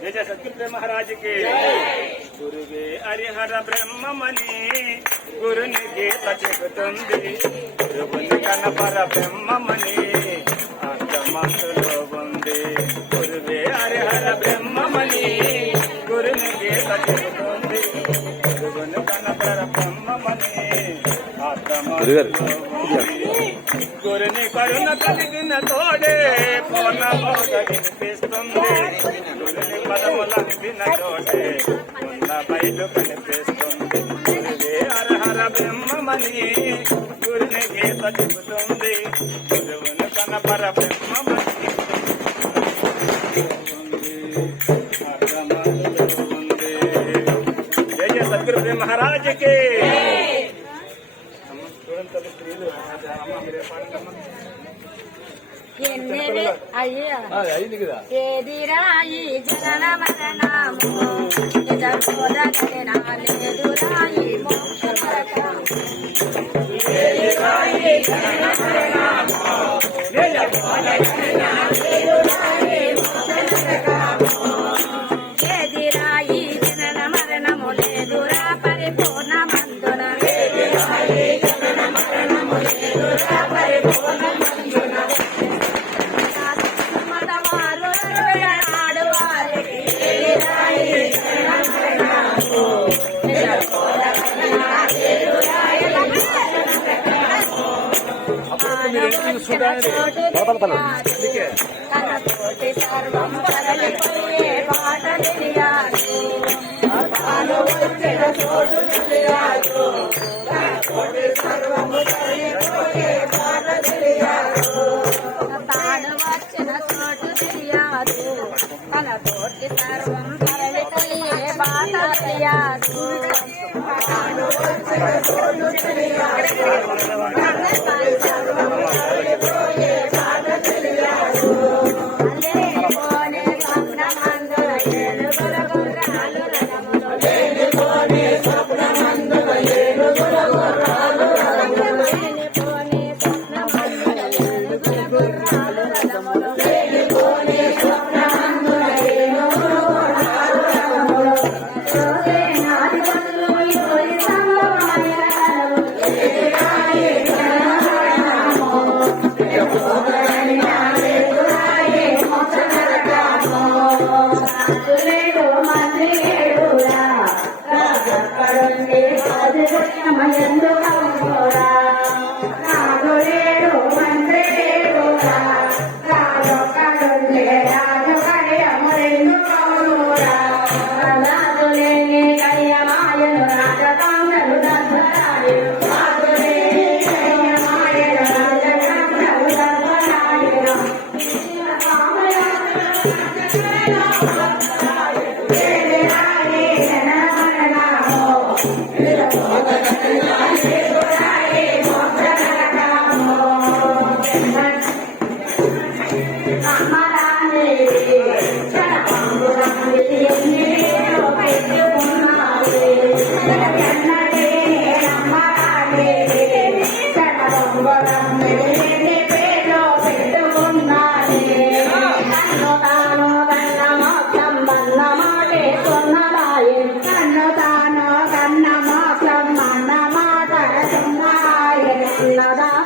जय जय सतगुरु महाराज के गुरुवे हरिहर ब्रह्ममणि गुरुनि गीत చెబుతుంది గురువుని కనపర బ్రహ్మమణి అర్థమంతులో ఉంది గురువే హరిహర బ్రహ్మమణి గురుని గీత చెబుతుంది గురువుని కనపర బ్రహ్మమణి అర్థమంతులో గురుని కరుణ కలిగిన తోడే పూర్ణ బోధ వినిపిస్తుంది గురుని పదములందిన తోడే ఉన్న బయలు కనిపిస్తుంది గురువే హరహర బ్రహ్మమణి గురుని గీత చెబుతుంది గురువుని కనపర బ్రహ్మమణి ఉంది జయ జయ సద్గురు మహారాజ్ కి ఏదిరాయి జనన మరణము లేదురాయి మోక్ష ఏదిరాయి జనన మరణము లేదురా పరిపూర్ణ మందున తనతోటి సర్వం తరలిపోయే పాట తెలియాలి తాను వచ్చిన చోటు తెలియాలి తనతోటి సర్వము తరలిపోయే పాట తెలియాలి తాను వచ్చిన చోటు తెలియాలి తనతోటి సర్వం తరలిపోయే పాట తెలియాలి తాను వచ్చిన చోటు తెలియాలి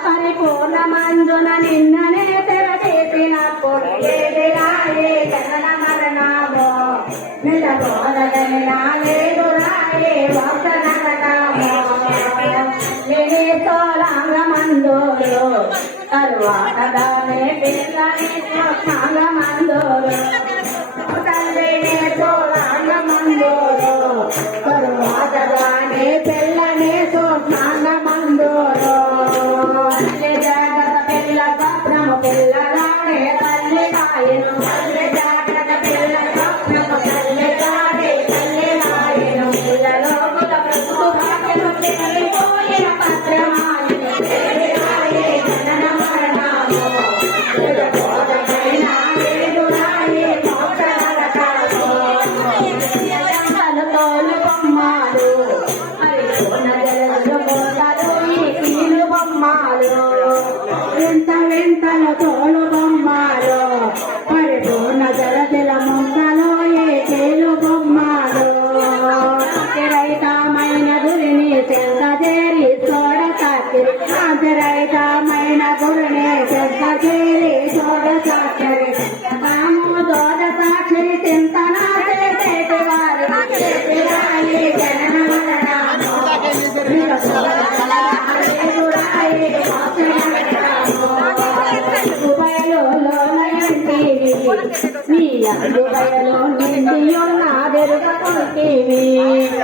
పరిపూర్ణ మంజున నిన్ననే తెరచేసినప్పుడు ఏదిరాయే జనన మరణమో నిలబోదైనా లేదురాయే మోక్ష నరకమో నేనే తోలాంగమందోరు తరువాత దానే పిల్లని స్వప్నాంగమందోరు తల్లినే తోలాంగమందోరు తరువాత దానే పిల్లని స్వప్నాంగమందోరు పిల్లగానే తల్లి రాయను తల్లి జాగ్రత్త పిల్ల స్వప్నము తల్లి కాడే తల్లి రాయను పిల్లలో బ్రతుకు భాగ్యము చెల్లిపోయిన పత్రమాయను రాయే జనన మరణము లేదు రాయే మోక్ష నరకము తోలు బొమ్మలు పరిపూర్ణ జలలు మోదలు ఈ కీలు బొమ్మలు వెంటల తోలు బొమ్మలు పరిపూర్ణ జల మొక్కలో ఏ చేరి శోధ సాక్షరి తాము శోధ సాక్షరి చింతన చేసేటి వారు చేతిరాయి జనన మరణము నీ అందు బయలు నిండి నాదెరుగ